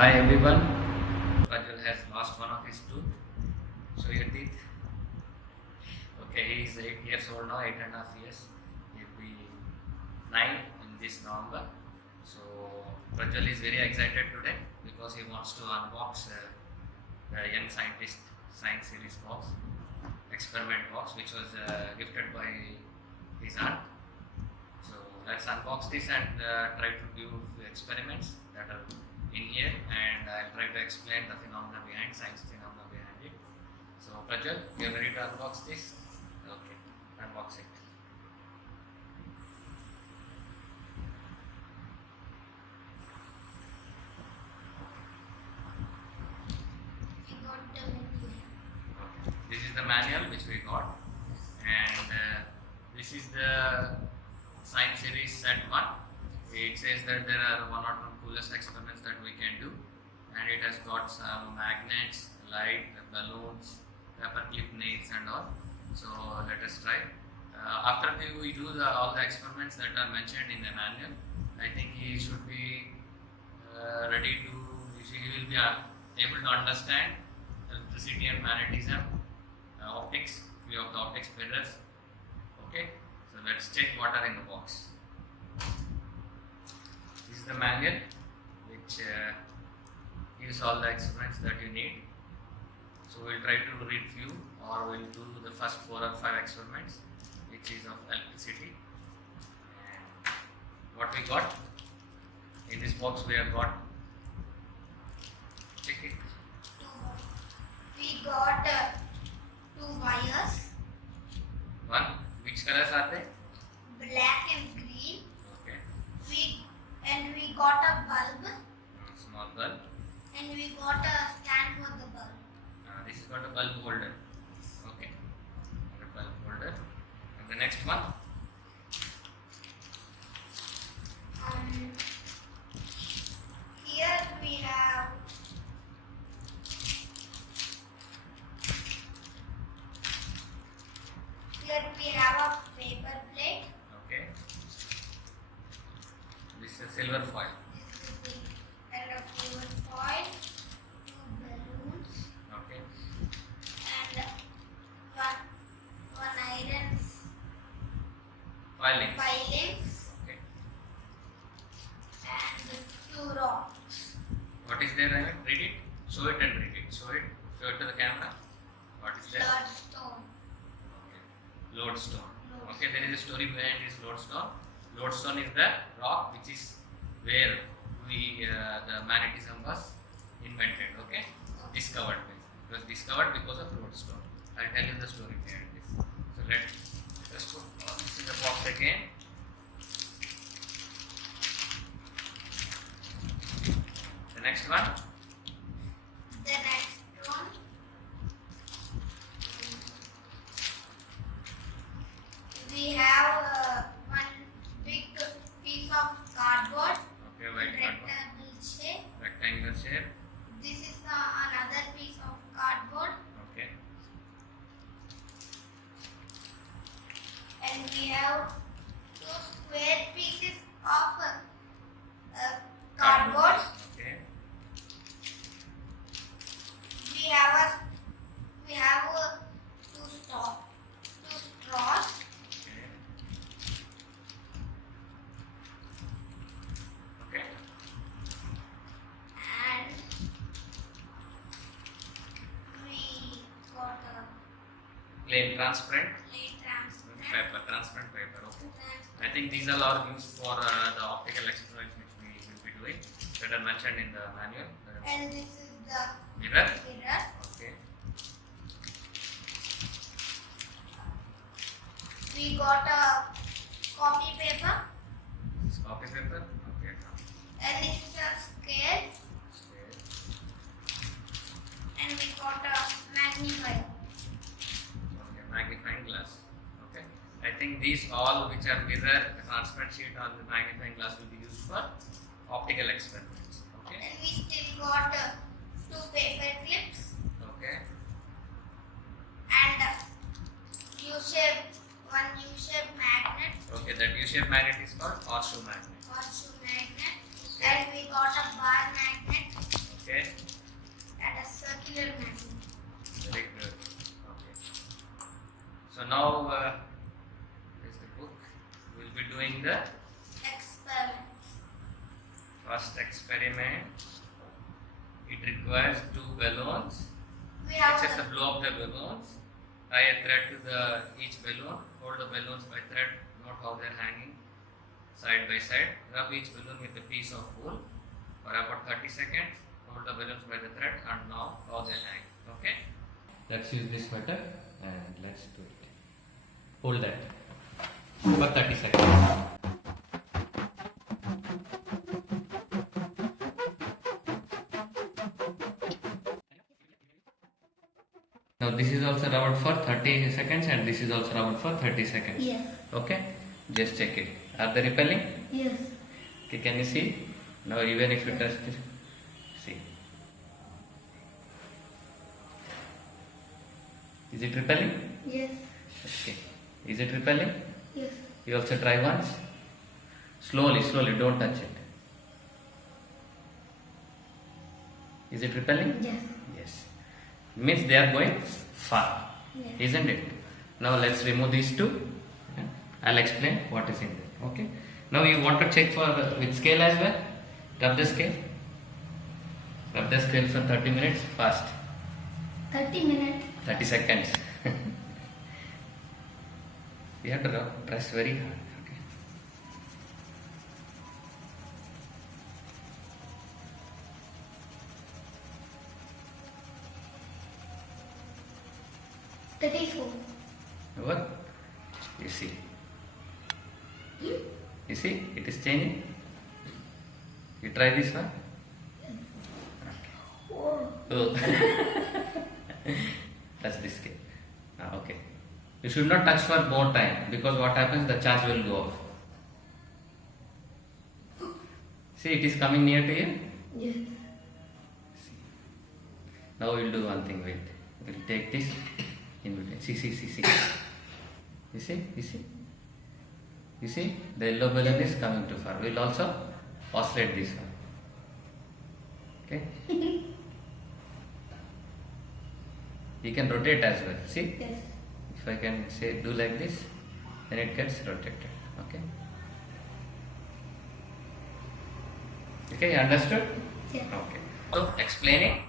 Hi everyone. Prajwal has lost one of his tooth. Show your teeth. Okay, he is 8 years old now, 8.5 years. He'll be 9 in this November. So Prajwal is very excited today because he wants to unbox the Young Scientist Science Series box, experiment box, which was gifted by his aunt. So let's unbox this and try to do experiments that are in here, and I'll try to explain the phenomena behind, science phenomena behind it. So Prajwal, you are ready to unbox this? Okay, unbox it. Okay. This is the manual which we got, and this is the science series set 1. It says that there are one or two coolest experiments that we can do, and it has got some magnets, light, balloons, paperclip nails and all. So let us try. After we do all the experiments that are mentioned in the manual, I think he should be ready to, he will be able to understand electricity and magnetism, optics, few of the optics mirrors. Okay, so let's check what are in the box. This is the manual which gives all the experiments that you need. So we'll try to read few, or we'll do the first 4 or 5 experiments which is of electricity. And what we got in this box, we have got, check it. We got 2 wires. One, which colors are they? Black and green. Okay, We got a bulb, small bulb. and we got a stand for the bulb. This is got a bulb holder. Okay, a bulb holder. And the next one. Here we have a paper plate. Okay, this is a silver foil. This is and a silver foil, 2 balloons, Okay, and one iron filings. filings, Okay, and 2 rocks. what is there? Read it. Show it and read it. Show it to the camera. What is there? Bloodstone. Okay, lodestone. Okay, there is a story behind this lodestone. Lodestone is the rock which is where the magnetism was invented. Okay, discovered. It was discovered because of lodestone. I'll tell you the story behind this. So let's put all this in the box again. The next one. The next one, we have one big piece of cardboard, Okay, white cardboard. rectangle shape. Rectangular shape. This is another piece of cardboard, Okay. and we have 2 square pieces of cardboard. Okay. We have 2 straws. Okay. Okay. And we got a Plain transparent plate transparent. paper. Transparent paper. Okay. I think these are all used for the optical experiments which we will be doing that are mentioned in the manual. And this is the Mirror. mirror. Okay. We got a copy paper, This is copy paper. Okay. and this is a scale, Okay. and we got a magnifier. Okay. Magnifying glass. Okay. I think these all which are mirror, the transparent sheet, or the magnifying glass will be used for optical experiments. Okay. And we still got 2 paper clips Okay. and one U-shaped magnet, Okay. That U-shaped magnet is called horseshoe magnet. horseshoe magnet, and we got a bar magnet, experiment. It requires two balloons. We have Just blow up the balloons. Tie a thread to each balloon. Hold the balloons by thread. Note how they are hanging side by side. Rub each balloon with a piece of wool for about 30 seconds. Hold the balloons by the thread and now how they hang. Okay. Let's use this method and let's do it. Hold that for 30 seconds. Now this is also rubbed for 30 seconds and this is also rubbed for 30 seconds. Yes. Okay, just check it. Are they repelling? Yes. Okay, can you see? Now even if you touch this, see. Is it repelling? Yes. Okay. Is it repelling? Yes. You also try once. Slowly, slowly, don't touch it. Is it repelling? Yes. Yes. Means they are going far, Yes. isn't it? Now let's remove these two. Okay. I'll explain what is in there. Okay. Now you want to check for with scale as well. Rub the scale. Rub the scale for 30 minutes fast. 30 minutes. 30 seconds. You have to press very hard. Okay. That is all. Over. You see. You see, it is changing. You try this one. Oh. Oh. Touch this scale. Okay. You should not touch for more time because what happens, the charge will go off. See, it is coming near to you. Yes. Now we will do one thing. Wait. We will take this in between. See. You see? You see? You see? The yellow balloon is coming too far. We will also oscillate this one. Okay? You can rotate as well. See? Yes. If I can say do like this, then it gets rotated. Okay? Okay, you understood? Yes. Okay. So explaining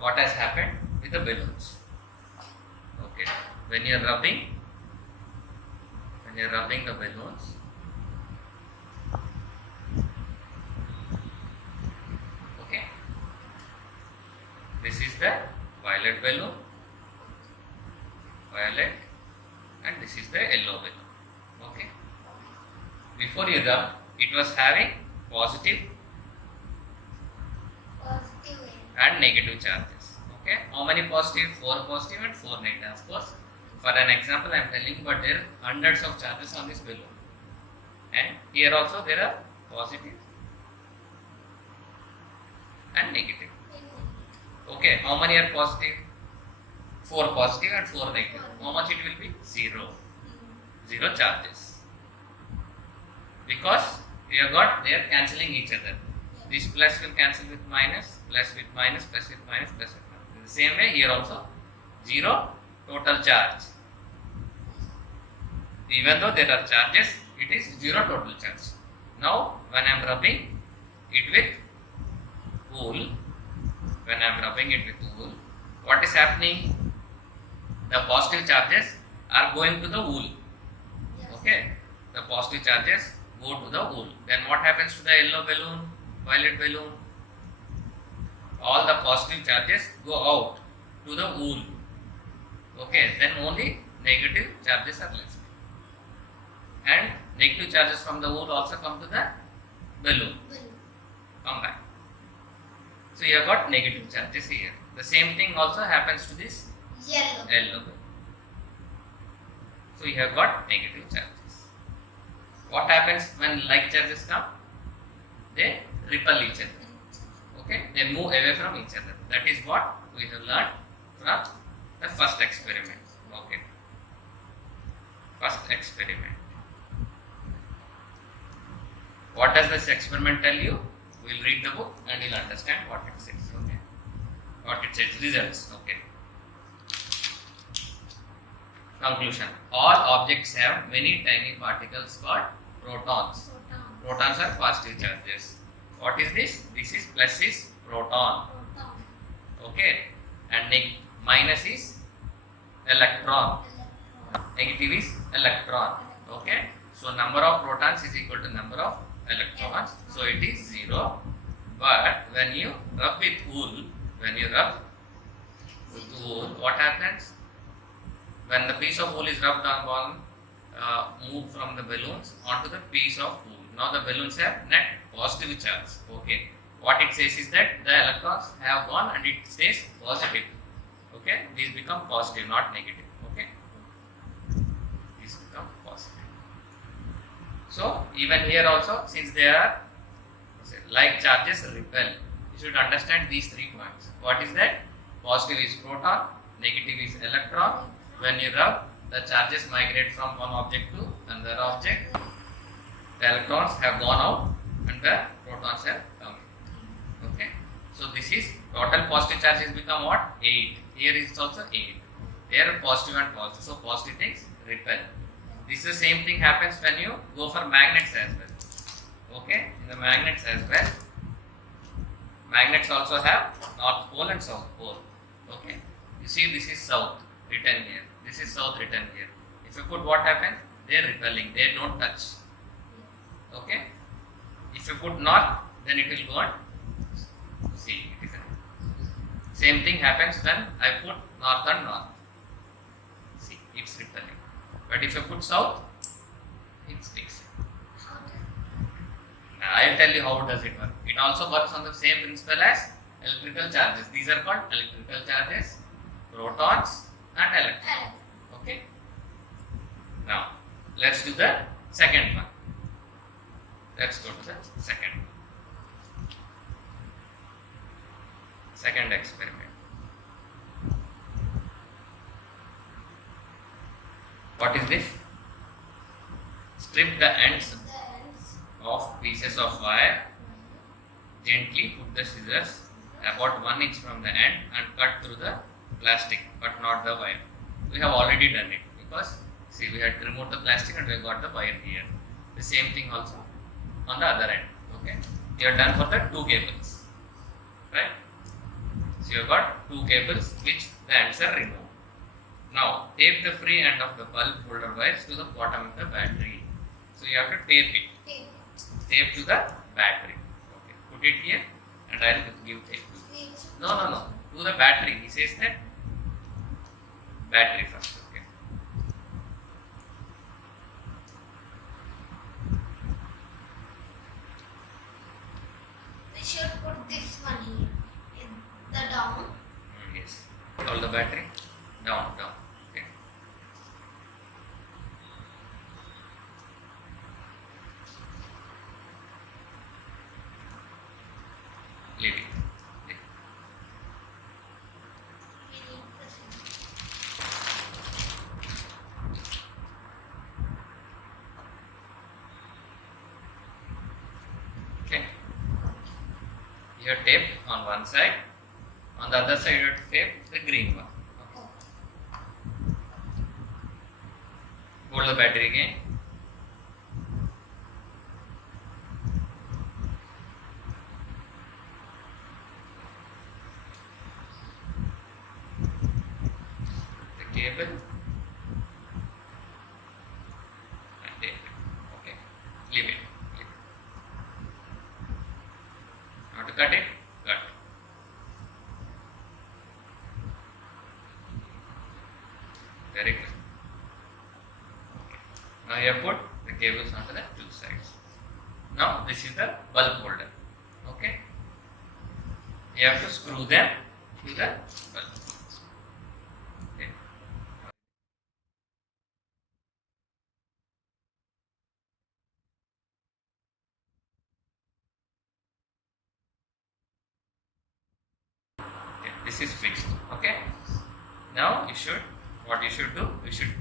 what has happened with the balloons. Okay. When you are rubbing the balloons, okay. This is the violet balloon, and this is the yellow balloon. Okay. Before you rub, it was having positive Positive. and negative charges. Okay, how many positive? 4 positive and 4 negative. Of course, for an example, I am telling you, but there are hundreds of charges on this balloon, and here also there are positive and negative. Okay, how many are positive? 4 positive and 4 negative. How much it will be? 0. 0 charges. Because we have got they are cancelling each other. This plus will cancel with minus, plus with minus, plus with minus, plus with minus. In the same way here also 0 total charge. Even though there are charges, it is 0 total charge. Now when I am rubbing it with wool, what is happening? The positive charges are going to the wool. Yes. Okay, the positive charges go to the wool. Then what happens to the yellow balloon, violet balloon? All the positive charges go out to the wool. Okay, then only negative charges are left. And negative charges from the wool also come to the balloon. Come back. So you have got negative charges here. The same thing also happens to this Yellow. balloon. So you have got negative charges. What happens when like charges come? They repel each other. Okay, they move away from each other. That is what we have learned from the first experiment. Okay, first experiment. What does this experiment tell you? We will read the book and you will understand what it says. Okay, what it says, results. Okay. Conclusion. All objects have many tiny particles called protons. Protons are positive charges. What is this? This is plus is proton. Proton. Okay, and minus is electron. Electron. Negative is electron. Okay, so number of protons is equal to number of electrons. So it is 0. But when you rub with wool, what happens? When the piece of wool is rubbed on one, move from the balloons onto the piece of wool. Now the balloons have net positive charge. Okay. What it says is that the electrons have gone and it stays positive. Okay. These become positive, not negative. Okay. These become positive. So even here also, since they are like charges repel, you should understand these 3 points. What is that? Positive is proton, negative is electron. When you rub, the charges migrate from one object to another object. The electrons have gone out and the protons have come in. Okay. So this is total positive charges become what? 8. Here is also 8. Here positive and positive. So positive things repel. This is the same thing happens when you go for magnets as well. Okay. In the magnets as well. Magnets also have north pole and south pole. Okay. You see this is south written here. This is south written here. If you put what happens? They are repelling. They don't touch. Okay. If you put north, then it will go on. See, it is same thing happens when I put north and north. See, it's repelling. But if you put south, it sticks. I will tell you how does it work. It also works on the same principle as electrical charges. These are called electrical charges, protons and electrons. Okay. Now, let's do the second one. Let's go to the second experiment. What is this? Strip the ends of pieces of wire. Gently put the scissors about 1 inch from the end and cut through the plastic, but not the wire. We have already done it because see, we had removed the plastic and we got the wire here. The same thing also on the other end. Okay, you are done for the 2 cables, right? So you have got 2 cables which the ends are removed. Now tape the free end of the bulb holder wires to the bottom of the battery. So you have to tape it. Tape to the battery. Okay, put it here and I will give tape. No. To the battery. He says that battery first. Okay. We should put this one here. In the down. Yes. Put all the battery down. Okay. Leave it. Okay. You have tape on one side. On the other side, you have to tape the green one. Okay. Hold the battery again. The cable and tape. Okay. Leave it. Now to cut it, cut. Very good. Okay. Now you have put the cables onto the 2 sides. Now this is the bulb holder. Okay. You have to screw them to the bulb. Okay. Okay, this is fixed. Okay. Now what you should do, you should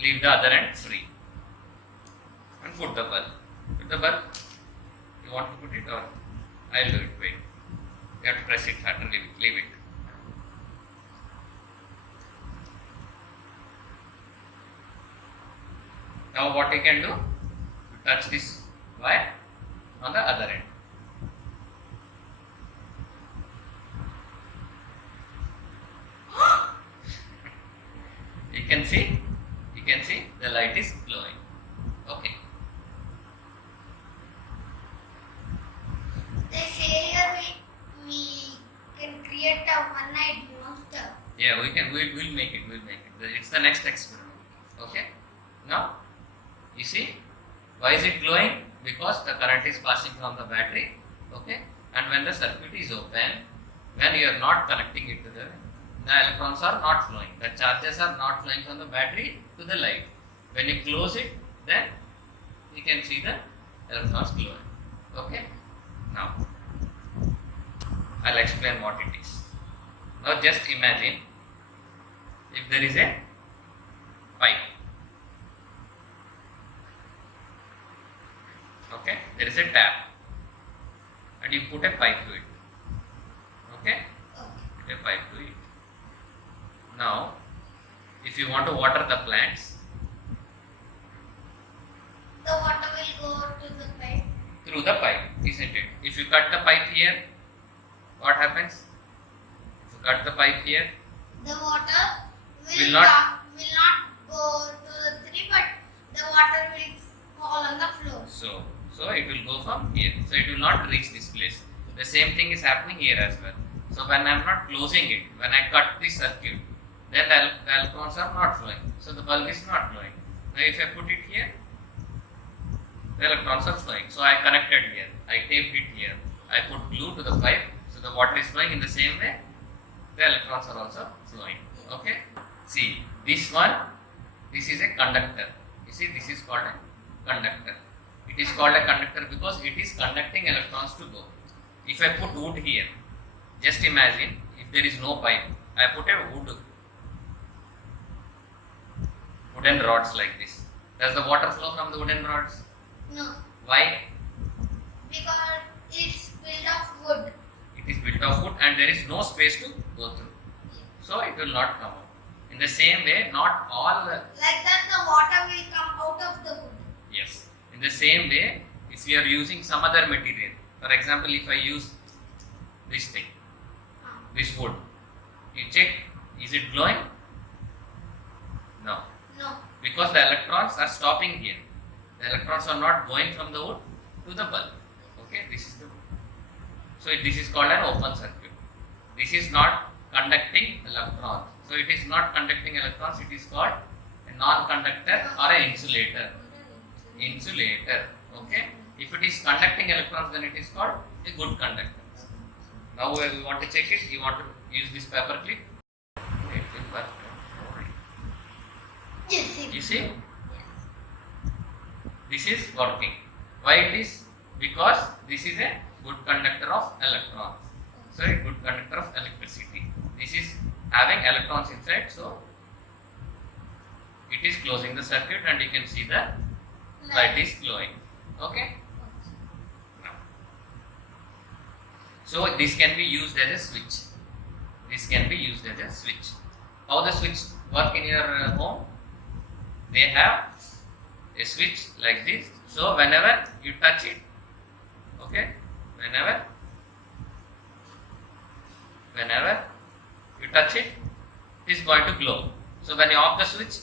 leave the other end free and put the bulb. Put the bulb. You want to put it or I'll do it. Wait. You have to press it hard and leave it. Now what you can do, you touch this wire on the other end. can see the light is glowing. Okay. They say here we can create a one-eyed monster. Yeah, we'll make it. It's the next experiment. Okay. Now, you see, why is it glowing? Because the current is passing from the battery. Okay. And when the circuit is open, when you are not connecting it to the electrons are not flowing. The charges are not flowing from the battery to the light. When you close it, then you can see the electrons glowing. Okay. Now, I'll explain what it is. Now, just imagine if there is a pipe. Okay, there is a tap, and you put a pipe to it. Okay, Okay. a pipe to it. Now, if you want to water the plants The water will go to the pipe. through the pipe, isn't it? If you cut the pipe here, what happens? If you cut the pipe here, The water Will not- will not go to the tree, but the water will fall on the floor. so it will go from here. So it will not reach this place. The same thing is happening here as well. So when I am not closing it, when I cut this circuit, then the electrons are not flowing. So the bulb is not glowing. Now if I put it here, the electrons are flowing. So I connected here. I taped it here. I put glue to the pipe. So the water is flowing in the same way. The electrons are also flowing. Okay. See, this one, this is a conductor. You see, this is called a conductor. It is called a conductor because it is conducting electrons to go. If I put wood here, just imagine if there is no pipe, I put a wooden rods like this. Does the water flow from the wooden rods? No, Why? because it's built of wood. It is built of wood and there is no space to go through. So it will not come out. In the same way, not all the Like that, the water will come out of the wood. yes. In the same way, if you are using some other material, for example, if I use this thing, this wood, you check, is it glowing? No, No, because the electrons are stopping here. The electrons are not going from the wood to the bulb. Okay, this is the wood. So this is called an open circuit. This is not conducting electrons. So it is not conducting electrons. It is called a non-conductor or an insulator. Insulator. Okay. If it is conducting electrons, then it is called a good conductor. Now we want to check it. You want to use this paper clip. It will work. yes, You see, yes. this is working. Why it is? Because this is a good conductor of electrons. So a good conductor of electricity. This is having electrons inside. So it is closing the circuit and you can see the light is glowing. Okay. Now, so this can be used as a switch. This can be used as a switch. How the switch work in your home? They have a switch like this. So whenever you touch it, okay, whenever you touch it, it is going to glow. So when you off the switch,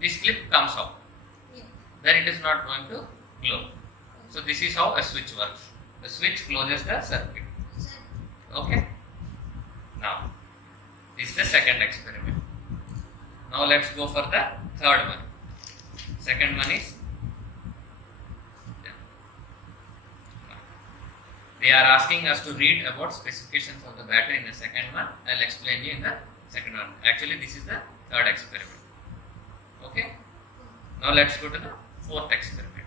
this clip comes out. Yeah. Then it is not going to glow. So this is how a switch works. The switch closes the circuit. Okay. Now, this is the second experiment. Now let's go for the third one. Second one is they are asking us to read about specifications of the battery in the second one. I'll explain you in the second one. Actually, this is the third experiment. Okay. Now let's go to the fourth experiment.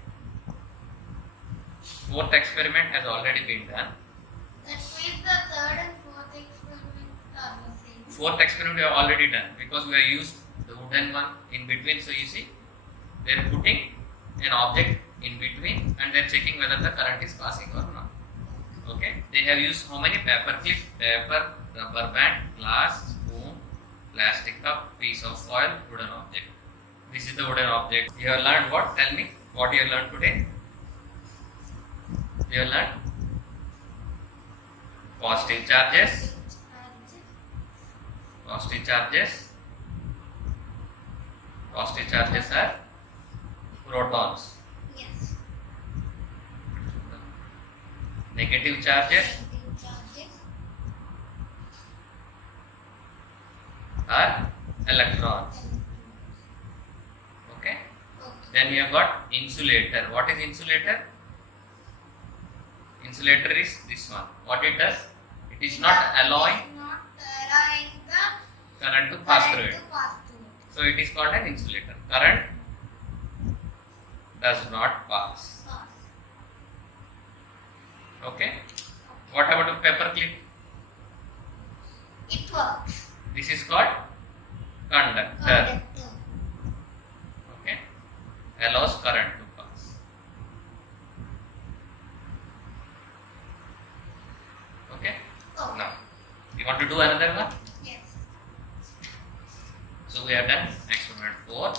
Fourth experiment has already been done. That means the third and fourth experiment are the same. Fourth experiment we have already done because we have used the wooden one in between. So you see, they are putting an object in between and they are checking whether the current is passing or not. Okay, they have used how many? Paper clip, paper, rubber band, glass, spoon, plastic cup, piece of foil, wooden object. This is the wooden object. You have learned what? Tell me what you have learned today. You have learned positive charges, Positive charges are protons. Yes. Negative charges Negative charges are electrons. Okay. Okay. Then you have got insulator. What is insulator? Insulator is this one. What it does? It is not allowing It is not allowing the current to pass through current it. to pass through it. So it is called an insulator. Current does not pass. Pass. Okay. What about a paper clip? It works. This is called conductor. Conductor. Okay. Allows current to pass. Okay. Okay. Now, you want to do another one? Yes. So we have done experiment 4.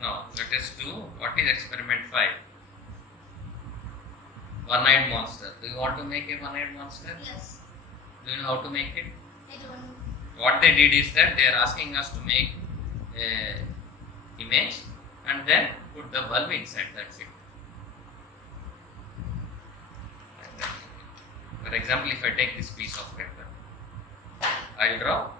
Now let us do what is experiment 5. One-eyed monster. Do you want to make a one-eyed monster? Yes. Do you know how to make it? I don't know. What they did is that they are asking us to make a image and then put the bulb inside. That's it. For example, if I take this piece of paper, I'll draw.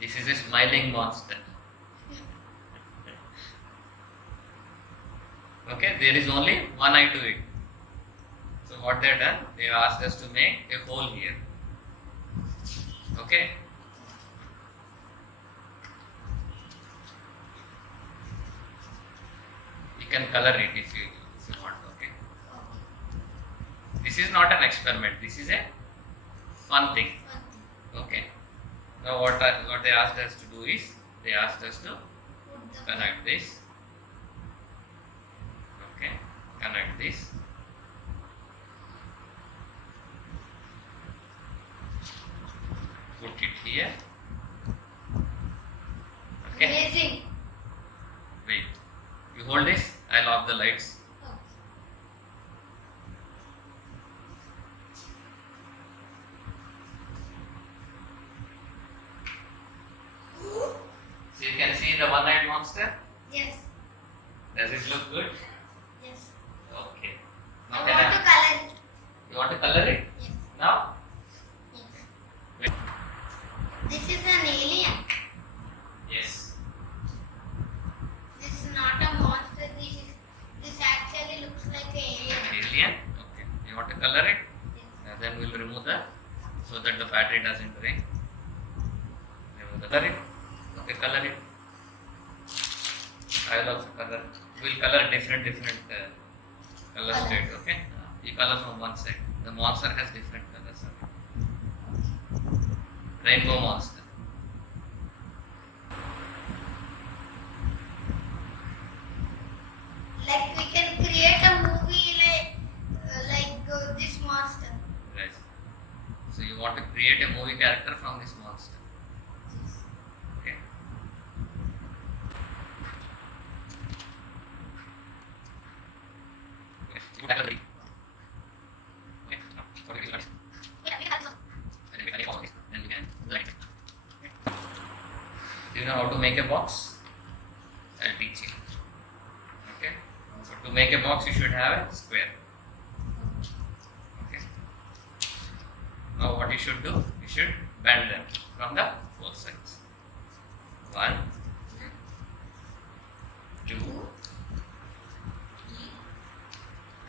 This is a smiling monster. Okay, there is only one eye to it. So what they have done, they have asked us to make a hole here. Okay. You can color it if you want. Okay. This is not an experiment. This is a fun thing. Okay. Now what they asked us to do is they asked us to Put the connect this. Okay, connect this. Put it here. Okay, amazing. wait. You hold this. I'll off the lights. Okay. So you can see the one-eyed monster. Yes. Does it look good? Yes. Okay. I Now want can to I? color it. You want to color it Yes. now? Yes. Wait. This is an alien. Yes. This is not a monster. This actually looks like an alien. Alien. Okay. You want to color it? Yes. And then we'll remove the so that the battery doesn't drain. Remove the color it. Okay, color it. I will also color. We'll color different color Colors. state. Okay. You color from one side. The monster has different colors. Rainbow monster. Like we can create a movie like this monster. Right. So you want to create a movie character from this monster. Okay. Okay. Do you know how to make a box? I'll teach you. Okay. So to make a box, you should have a square. Okay. Now what you should do? You should bend them from the four sides. 1, 2,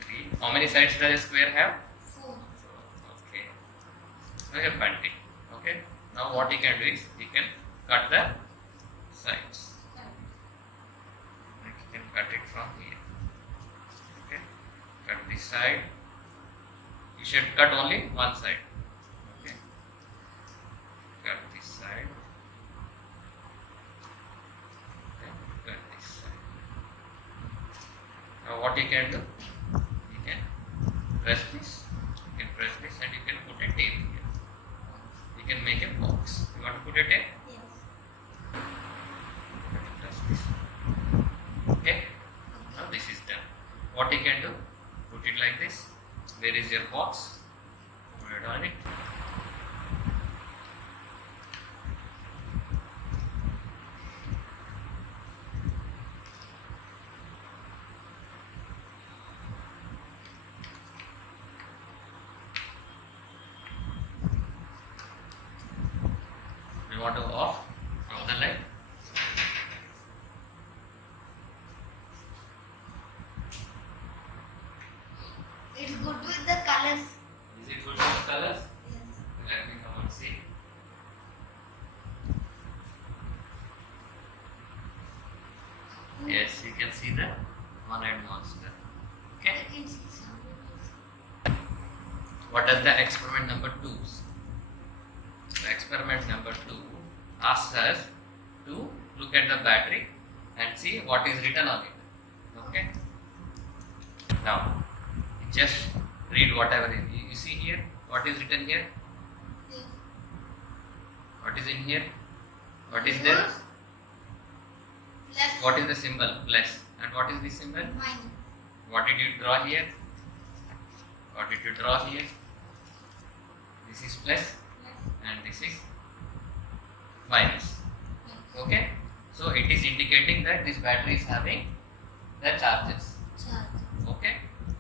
3. How many sides does a square have? 4. Okay. So you have bent it. Okay. Now what you can do is you can cut the sides. Like you can cut it from here. Okay. Cut this side. You should cut only one side. Okay. Cut this side. Okay. Cut this side. Now what you can do? You can press this. You can press this and you can put a tape here. You can make a box. You want to put a tape? Yes. want to off the light? It's good with the colors. Is it good with colors? Yes. Let me come and see. Yes, you can see the one-eyed monster. Okay. I can see some. What is the experiment number 2? So experiment number 2 asks us to look at the battery and see what is written on it. Okay. Now, just read whatever you see here. What is written here? Yes. What is in here? What is there? Left. What is the symbol? Plus. And what is the symbol? Minus. What did you draw here? What did you draw here? This is plus Left. and this is minus. Yes. Okay. So it is indicating that this battery is having the charges. Charge. Okay.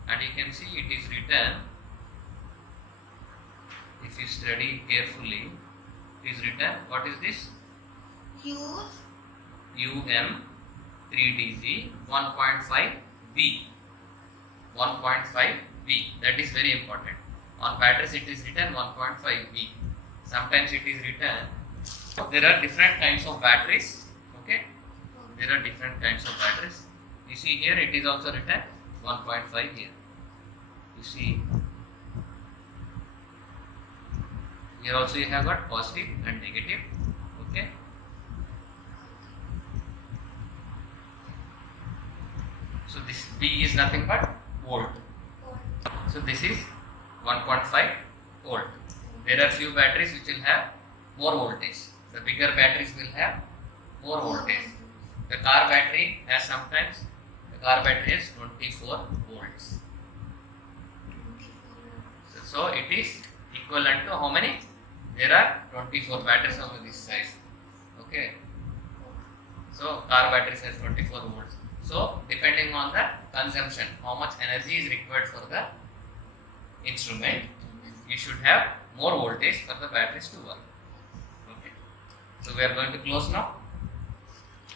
And you can see it is written, if you study carefully, it is written, what is this? Use. UM3DZ 1.5V. 1.5V. That is very important. On batteries it is written 1.5V. Sometimes it is written, there are different kinds of batteries. Okay. There are different kinds of batteries. You see here it is also written 1.5 here. You see here also you have got positive and negative. Okay. So this V is nothing but volt. So this is 1.5 volt. There are few batteries which will have more voltage. The bigger batteries will have more voltage. The car battery has sometimes, the car battery has 24 volts. So it is equivalent to how many? There are 24 batteries of this size. Okay. So car batteries has 24 volts. So depending on the consumption, how much energy is required for the instrument, you should have more voltage for the batteries to work. Okay. So we are going to close now.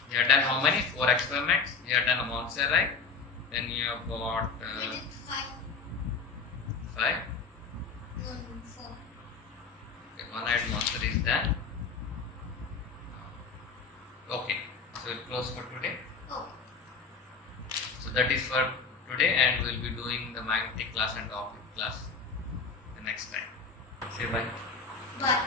We have done how many? 4 experiments. We have done a monster, right? Then you have got We did 5. 5. No, 4. Okay, one-eyed monster is done. Okay, so we'll close for today. Oh. So that is for today, and we'll be doing the magnetic class and the optic class the next time. Say bye. But